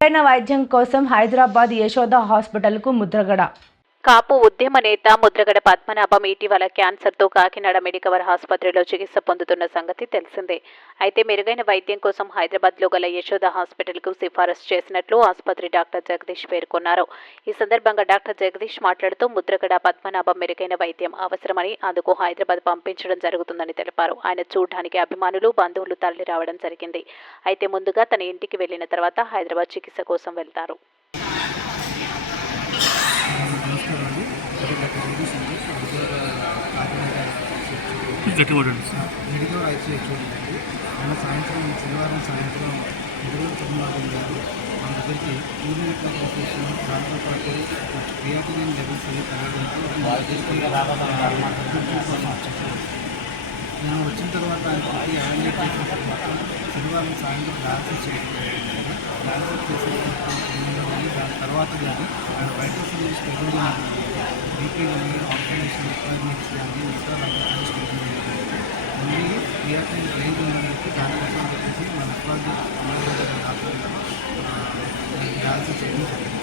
మెరుగైన వైద్యం కోసం హైదరాబాద్ యశోద హాస్పిటల్కు ముద్రగడ కాపు ఉద్యమ నేత ముద్రగడ పద్మనాభం ఇటీవల క్యాన్సర్తో కాకినాడ మెడికవర్ ఆసుపత్రిలో చికిత్స పొందుతున్న సంగతి తెలిసిందే. అయితే మెరుగైన వైద్యం కోసం హైదరాబాద్లో గల యశోద హాస్పిటల్కు సిఫారసు చేసినట్లు ఆసుపత్రి డాక్టర్ జగదీష్ పేర్కొన్నారు. ఈ సందర్భంగా డాక్టర్ జగదీష్ మాట్లాడుతూ ముద్రగడ పద్మనాభం మెరుగైన వైద్యం అవసరమని అందుకు హైదరాబాద్ పంపించడం జరుగుతుందని తెలిపారు. ఆయన చూడడానికి అభిమానులు బంధువులు తరలి రావడం జరిగింది. అయితే ముందుగా తన ఇంటికి వెళ్ళిన తర్వాత హైదరాబాద్ చికిత్స కోసం వెళ్తారు. సార్ మెడికల్ ఐసీ చూడండి. మొన్న సాయంత్రం శనివారం సాయంత్రం ఇరవై తొమ్మిది గారు మన దగ్గరికి యూరిన్ అసోసియేషన్ దాంతో పాటు క్రియాటినిన్ లెవెల్స్ అన్ని వచ్చేసారు. నేను వచ్చిన తర్వాత ఆయనకి అవన్నీ చేసిన తర్వాత శనివారం సాయంత్రం డయాలసిస్ చేయడం జరిగింది. డయాలసిస్ చేసిన తర్వాత కానీ ఆయన వైటల్స్ అనేది స్టేబుల్గా ఉంటుంది కానీ ఆపరేషన్ రిక్వైర్మెంట్స్ కానీ మిగతా వైటల్స్ స్టేబుల్గా రేంజ్ ఉందని చెప్పి దానికోసం చెప్పేసి మన నెఫ్రాలజీ డాక్టర్ చేయడం జరిగింది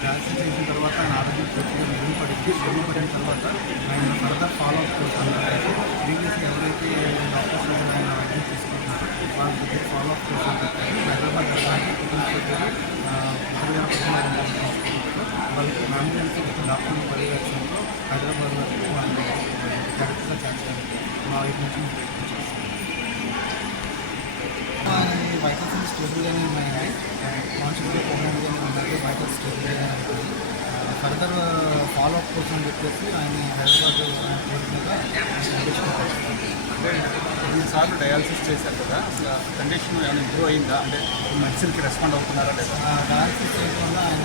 డయాలసిస్ చేసిన తర్వాత ఆయన ఆరోగ్యం పూర్తిగా మెరుగుపడింది మెరుగుపడిన తర్వాత ఆయన ఫర్దర్ ఫాలో అప్ చేస్తున్నారు ప్రీవియస్గా ఎవరైతే డాక్టర్స్ ఆయన అడ్మిట్ తీసుకుంటున్నారో వాళ్ళ దగ్గర ఫాలో అప్ చేస్తున్నారు వాళ్ళకి అంబులెన్స్ డాక్టర్ పర్యవేక్షణలో హైదరాబాద్ వరకు వాళ్ళని కరెక్ట్గా చేర్చడానికి మా వైపు నుంచి వైకల్స్ స్టేబుల్గానే ఉన్నాయి కాన్షియస్గా ప్రోగ్రామ్గానే ఉన్నాయి వైటల్స్ స్టేబుల్గానే ఉంటుంది ఫర్దర్ ఫాలో అప్ కోసం చెప్పేసి ఆయన హైదరాబాద్ కొన్నిసార్లు డయాలసిస్ చేశారు కదా అసలు కండిషన్ ఏమైనా ఇంప్రూవ్ అయిందా? అంటే మెడిసిన్కి రెస్పాండ్ అవుతున్నారా లేదా? డయాలసిస్ చేయకుండా ఆయన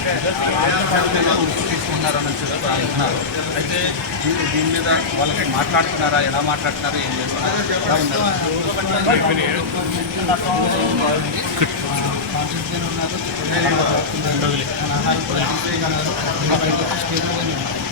ఆరోగ్యంగా తీసుకుంటున్నారని చెప్పి అంటున్నారు అయితే దీని మీద వాళ్ళకి మాట్లాడుతున్నారా ఎలా మాట్లాడుతున్నారా ఏం చేస్తున్నారు ఉన్నారు